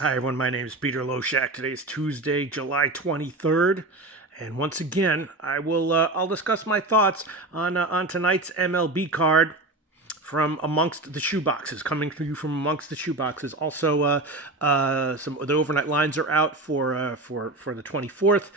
Hi everyone, my name is Peter Loshak. Today is Tuesday, July 23rd, and once again, I'll discuss my thoughts on tonight's MLB card from amongst the shoeboxes, coming to you from amongst the shoeboxes. Also, some the overnight lines are out for the 24th.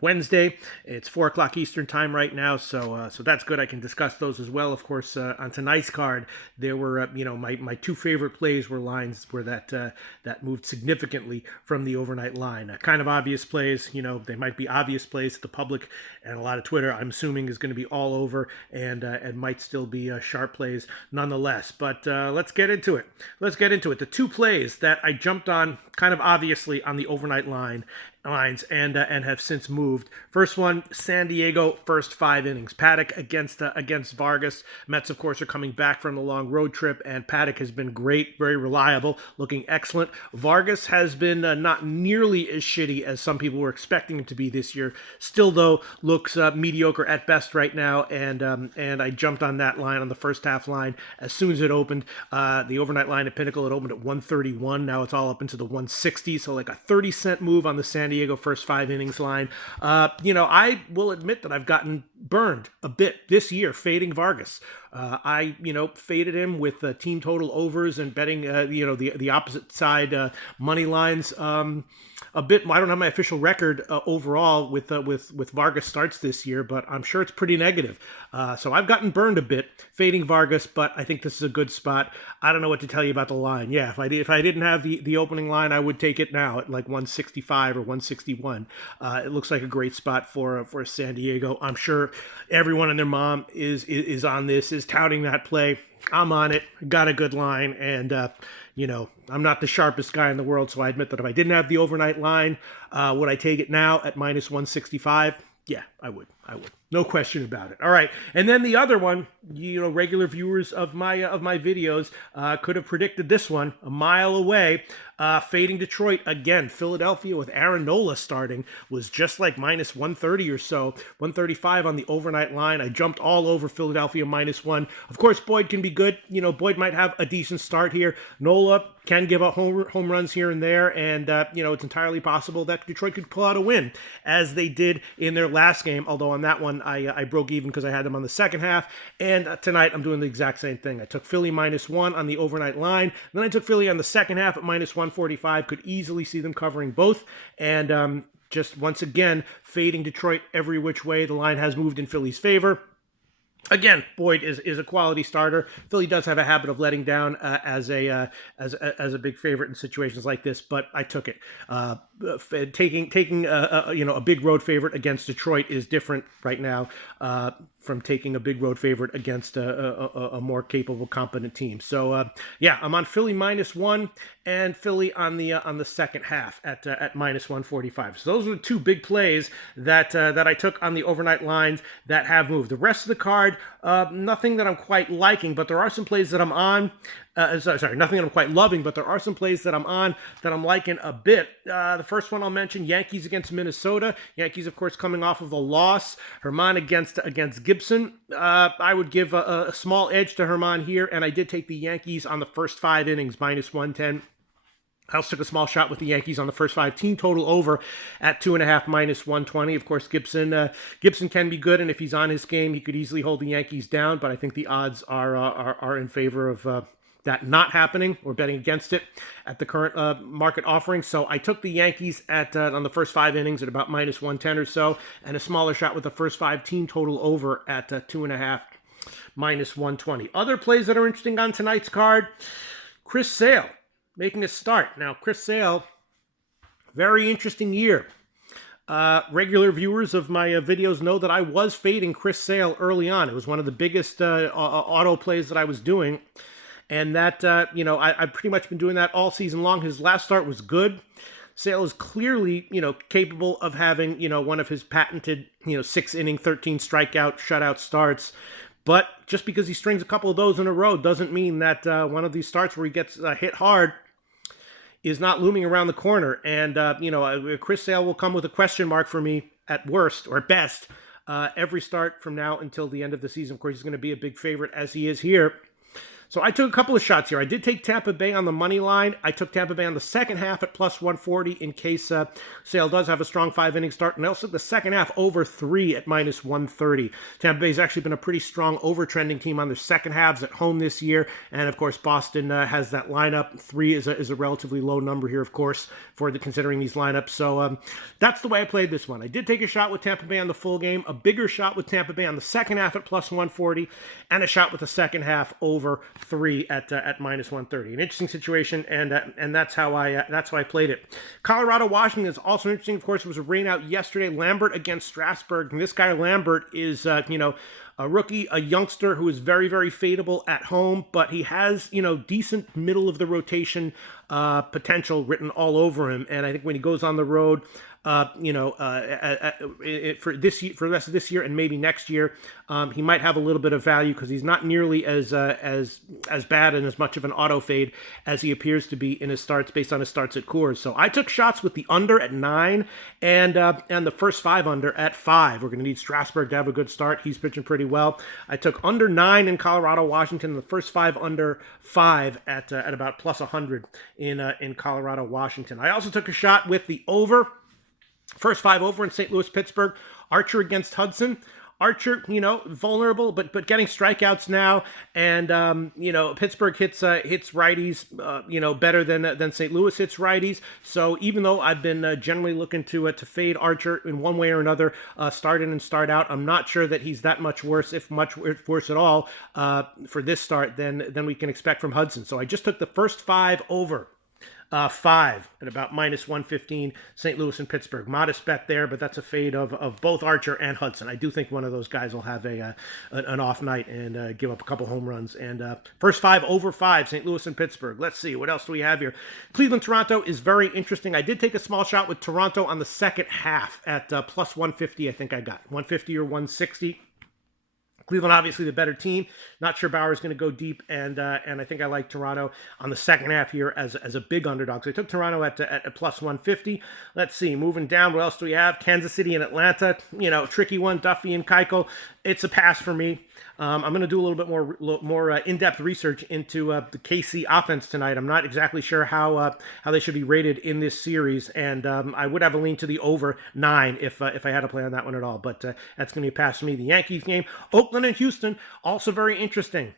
Wednesday, it's 4 o'clock Eastern time right now, so that's good. I can discuss those as well. Of course, on tonight's card, there were my two favorite plays were lines where that moved significantly from the overnight line. Kind of obvious plays, they might be obvious plays to the public and a lot of Twitter. I'm assuming is going to be all over and might still be sharp plays nonetheless. But let's get into it. The two plays that I jumped on kind of obviously on the overnight lines and have since moved. First one, San Diego, first 5 innings. Paddock against Vargas. Mets, of course, are coming back from the long road trip, and Paddock has been great, very reliable, looking excellent. Vargas has been not nearly as shitty as some people were expecting him to be this year. Still, though, looks mediocre at best right now, and I jumped on that line, on the first half line, as soon as it opened. The overnight line at Pinnacle, it opened at 131. Now it's all up into the 160, so like a 30-cent move on the San Diego first 5 innings line. I will admit that I've gotten burned a bit this year fading Vargas. I faded him with team total overs and betting the opposite side money lines a bit. I don't have my official record overall with Vargas starts this year, but I'm sure it's pretty negative. So I've gotten burned a bit fading Vargas, but I think this is a good spot. I don't know what to tell you about the line. Yeah, if I didn't have the opening line, I would take it now at like 165 or 161. It looks like a great spot for San Diego. I'm sure everyone and their mom is on this, is touting that play. I'm on it. Got a good line, and I'm not the sharpest guy in the world, so I admit that if I didn't have the overnight line, would I take it now at minus 165? Yeah, I would. No question about it. All right, and then the other one, regular viewers of my videos could have predicted this one a mile away. Fading Detroit again. Philadelphia with Aaron Nola starting was just like minus 130 or so, 135 on the overnight line. I jumped all over Philadelphia -1. Of course, Boyd can be good. Boyd might have a decent start here. Nola can give up home runs here and there, and it's entirely possible that Detroit could pull out a win, as they did in their last game. Although on that one, I broke even because I had them on the second half, and tonight I'm doing the exact same thing. I took Philly -1 on the overnight line, then I took Philly on the second half at -145. Could easily see them covering both, and just once again fading Detroit every which way. The line has moved in Philly's favor. Again, Boyd is a quality starter. Philly does have a habit of letting down as a big favorite in situations like this, but I took it. Taking a big road favorite against Detroit is different right now from taking a big road favorite against a more capable, competent team. So I'm on Philly -1 and Philly on the second half at -145. So those are the two big plays that I took on the overnight lines that have moved. The rest of the card, nothing that I'm quite liking, but there are some plays that I'm on. Nothing that I'm quite loving, but there are some plays that I'm on that I'm liking a bit. The first one I'll mention, Yankees against Minnesota. Yankees, of course, coming off of a loss. Herman against Gibson. I would give a small edge to Herman here, and I did take the Yankees on the first 5 innings, -110. I also took a small shot with the Yankees on the first 5. Team total over at 2.5, -120. Of course, Gibson can be good, and if he's on his game, he could easily hold the Yankees down. But I think the odds are in favor of that not happening, or betting against it at the current market offering. So I took the Yankees at on the first 5 innings at about -110 or so, and a smaller shot with the first 5. Team total over at 2.5, -120. Other plays that are interesting on tonight's card: Chris Sale making a start. Now, Chris Sale, very interesting year. Regular viewers of my videos know that I was fading Chris Sale early on. It was one of the biggest auto plays that I was doing. And that, I've pretty much been doing that all season long. His last start was good. Sale is clearly, capable of having, one of his patented, 6-inning, 13 strikeout, shutout starts. But just because he strings a couple of those in a row doesn't mean that one of these starts where he gets hit hard is not looming around the corner. And, Chris Sale will come with a question mark for me at worst or at best every start from now until the end of the season. Of course, he's going to be a big favorite, as he is here. So I took a couple of shots here. I did take Tampa Bay on the money line. I took Tampa Bay on the second half at plus 140 in case Sale does have a strong 5-inning start. And I also took the second half over 3 at minus 130. Tampa Bay's actually been a pretty strong over-trending team on their second halves at home this year. And, of course, Boston has that lineup. 3 is a relatively low number here, of course, considering these lineups. So that's the way I played this one. I did take a shot with Tampa Bay on the full game, a bigger shot with Tampa Bay on the second half at plus 140, and a shot with the second half over 3 at minus 130. An interesting situation, and that's how I played it. Colorado Washington is also interesting. Of course, it was a rain out yesterday. Lambert against Strasburg, and this guy Lambert is a rookie, a youngster who is very, very fadeable at home, but he has, decent middle of the rotation potential written all over him. And I think when he goes on the road, for the rest of this year and maybe next year, he might have a little bit of value because he's not nearly as bad and as much of an auto fade as he appears to be in his starts based on his starts at Coors. So I took shots with the under at 9 and the first 5 under at 5. We're going to need Strasburg to have a good start. He's pitching pretty well. I took under 9 in Colorado, Washington, and the first 5 under 5 at about plus 100 in Colorado, Washington. I also took a shot with the over. First 5 over in St. Louis, Pittsburgh. Archer against Hudson. Archer, vulnerable, but getting strikeouts now, and Pittsburgh hits righties, better than St. Louis hits righties. So even though I've been generally looking to fade Archer in one way or another, start in and start out, I'm not sure that he's that much worse, if much worse at all, for this start than we can expect from Hudson. So I just took the first 5 over. 5 at about minus 115, St. Louis and Pittsburgh. Modest bet there, but that's a fade of both Archer and Hudson. I do think one of those guys will have an off night and give up a couple home runs. And first 5 over 5, St. Louis and Pittsburgh. Let's see, what else do we have here? Cleveland-Toronto is very interesting. I did take a small shot with Toronto on the second half at plus 150, I think I got. 150 or 160. Cleveland, obviously the better team. Not sure Bauer's going to go deep, and I think I like Toronto on the second half here as a big underdog. So I took Toronto at plus 150. Let's see, moving down, what else do we have? Kansas City and Atlanta, tricky one, Duffy and Keuchel. It's a pass for me. I'm going to do a little bit more in-depth research into the KC offense tonight. I'm not exactly sure how they should be rated in this series, and I would have a lean to the over 9 if I had to play on that one at all. But that's going to be a pass for me. The Yankees game, Oakland and Houston, also very interesting.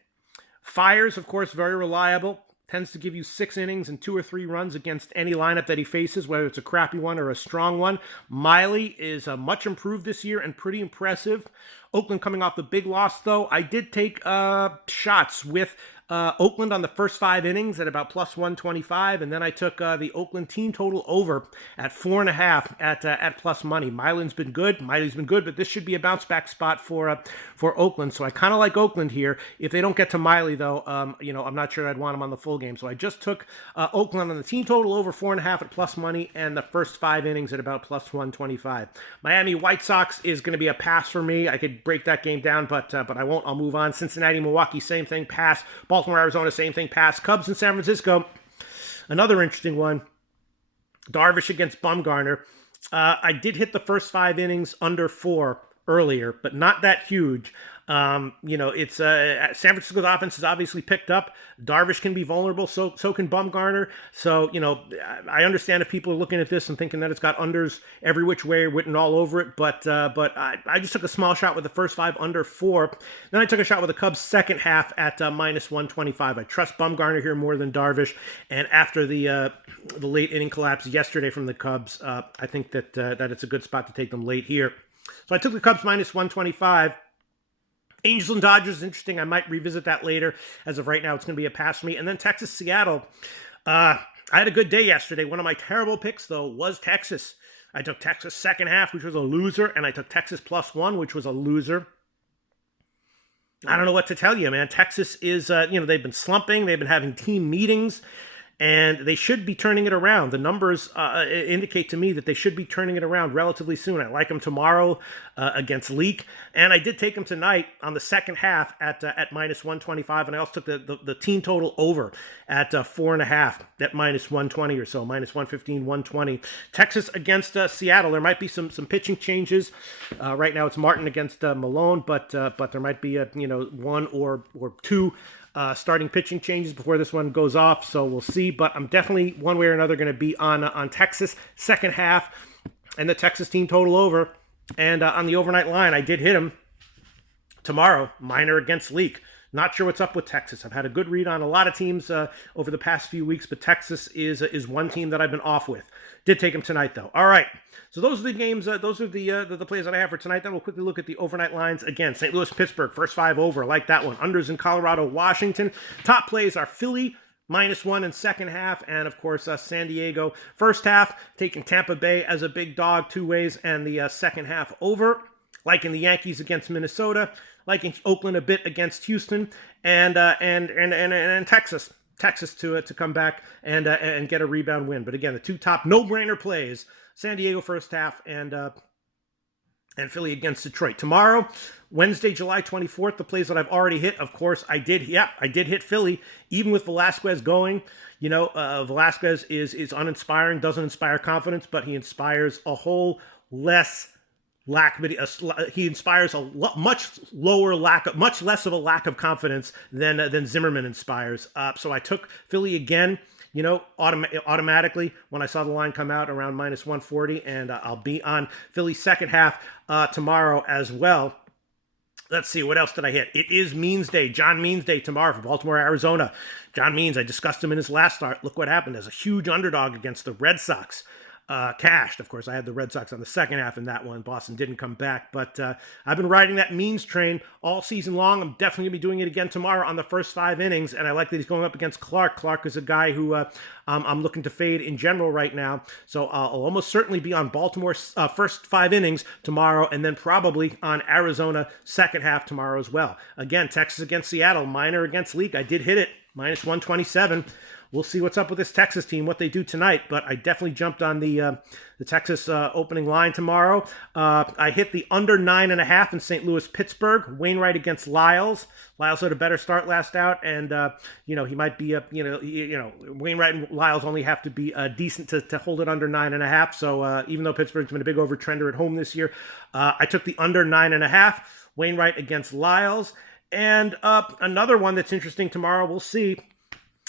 Fiers, of course, very reliable. Tends to give you 6 innings and 2 or 3 runs against any lineup that he faces, whether it's a crappy one or a strong one. Miley is much improved this year and pretty impressive. Oakland coming off the big loss, though. I did take shots with Oakland on the first 5 innings at about plus 125, and then I took the Oakland team total over at 4.5 at plus money. Miley's been good, but this should be a bounce back spot for Oakland. So I kind of like Oakland here. If they don't get to Miley, though, I'm not sure I'd want him on the full game. So I just took Oakland on the team total over 4.5 at plus money, and the first 5 innings at about plus 125. Miami White Sox is going to be a pass for me. I could break that game down, but I won't. I'll move on. Cincinnati, Milwaukee, same thing, pass. Baltimore, Arizona, same thing, pass. Cubs in San Francisco, another interesting one. Darvish against Bumgarner. I did hit the first 5 innings under 4 earlier, but not that huge. It's San Francisco's offense has obviously picked up. Darvish can be vulnerable, so can Bumgarner. So, I understand if people are looking at this and thinking that it's got unders every which way written all over it, but I just took a small shot with the first 5 under 4. Then I took a shot with the Cubs second half at minus 125. I trust Bumgarner here more than Darvish, and after the late inning collapse yesterday from the Cubs, I think that it's a good spot to take them late here. So I took the Cubs minus 125. Angels and Dodgers is interesting. I might revisit that later. As of right now, it's going to be a pass for me. And then Texas, Seattle. I had a good day yesterday. One of my terrible picks, though, was Texas. I took Texas second half, which was a loser, and I took Texas plus 1, which was a loser. I don't know what to tell you, man. Texas is, they've been slumping. They've been having team meetings. And they should be turning it around. The numbers indicate to me that they should be turning it around relatively soon. I like them tomorrow against Leak. And I did take them tonight on the second half at minus 125. And I also took the team total over at 4.5 at minus 120 or so, minus 115, 120. Texas against Seattle. There might be some pitching changes. Right now it's Martin against Malone, but there might be 1 or 2 starting pitching changes before this one goes off, so we'll see. But I'm definitely one way or another going to be on Texas second half and the Texas team total over. And on the overnight line, I did hit him tomorrow, minor against Leak. Not sure what's up with Texas. I've had a good read on a lot of teams over the past few weeks, but Texas is one team that I've been off with. Did take them tonight, though. All right. So those are the games. Those are the plays that I have for tonight. Then we'll quickly look at the overnight lines. Again, St. Louis, Pittsburgh, first 5 over. I like that one. Unders in Colorado, Washington. Top plays are Philly, -1 in second half, and of course San Diego first half, taking Tampa Bay as a big dog 2 ways, and the second half over. Liking the Yankees against Minnesota, liking Oakland a bit against Houston, and Texas to come back and get a rebound win. But again, the 2 top no-brainer plays: San Diego first half and Philly against Detroit. Tomorrow, Wednesday, July 24th, the plays that I've already hit. Of course, I did hit Philly, even with Velasquez going. You know, Velasquez is uninspiring, doesn't inspire confidence, but he inspires a whole less he inspires much less of a lack of confidence than Zimmerman inspires. So I took Philly again, you know, automatically when I saw the line come out around -140, and I'll be on Philly second half tomorrow as well. Let's see, what else did I hit? It is Means Day, John Means Day tomorrow for Baltimore, Arizona. John Means, I discussed him in his last start. Look what happened as a huge underdog against the Red Sox. Cashed. Of course, I had the Red Sox on the second half in that one. Boston didn't come back, but I've been riding that Means train all season long. I'm definitely going to be doing it again tomorrow on the first 5 innings, and I like that he's going up against Clark. Clark is a guy who I'm looking to fade in general right now, so I'll almost certainly be on Baltimore's first 5 innings tomorrow, and then probably on Arizona second half tomorrow as well. Again, Texas against Seattle, minor against Leak. I did hit it, -127. We'll see what's up with this Texas team, what they do tonight, but I definitely jumped on the Texas opening line tomorrow. I hit the under 9.5 in St. Louis, Pittsburgh. Wainwright against Lyles. Lyles had a better start last out, and he might be Wainwright and Lyles only have to be decent to hold it under 9.5. So even though Pittsburgh's been a big overtrender at home this year, I took the under 9.5. Wainwright against Lyles, and another one that's interesting tomorrow. We'll see.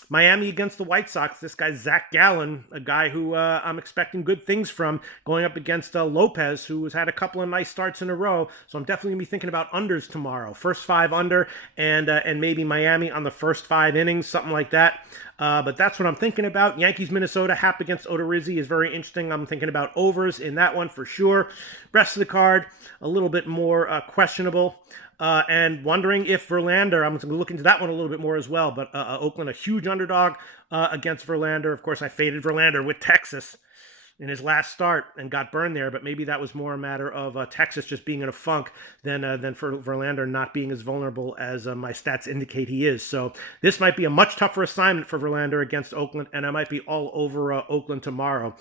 Miami against the White Sox. This guy, Zach Gallen, a guy who I'm expecting good things from, going up against Lopez, who has had a couple of nice starts in a row. So I'm definitely going to be thinking about unders tomorrow. First 5 under, and maybe Miami on the first 5 innings, something like that. But that's what I'm thinking about. Yankees, Minnesota, Happ against Odorizzi is very interesting. I'm thinking about overs in that one for sure. Rest of the card, a little bit more questionable. And wondering if Verlander, I'm going to look into that one a little bit more as well, but Oakland, a huge underdog against Verlander. Of course, I faded Verlander with Texas in his last start and got burned there, but maybe that was more a matter of Texas just being in a funk than for Verlander not being as vulnerable as my stats indicate he is. So this might be a much tougher assignment for Verlander against Oakland, and I might be all over Oakland tomorrow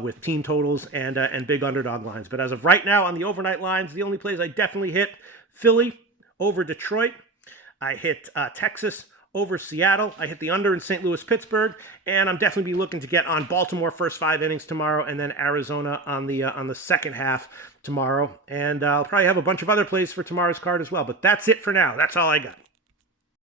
with team totals and big underdog lines. But as of right now, on the overnight lines, the only plays I definitely hit: Philly over Detroit. I hit Texas over Seattle. I hit the under in St. Louis, Pittsburgh, and I'm definitely be looking to get on Baltimore first 5 innings tomorrow, and then Arizona on the second half tomorrow. And I'll probably have a bunch of other plays for tomorrow's card as well. But that's it for now. That's all I got.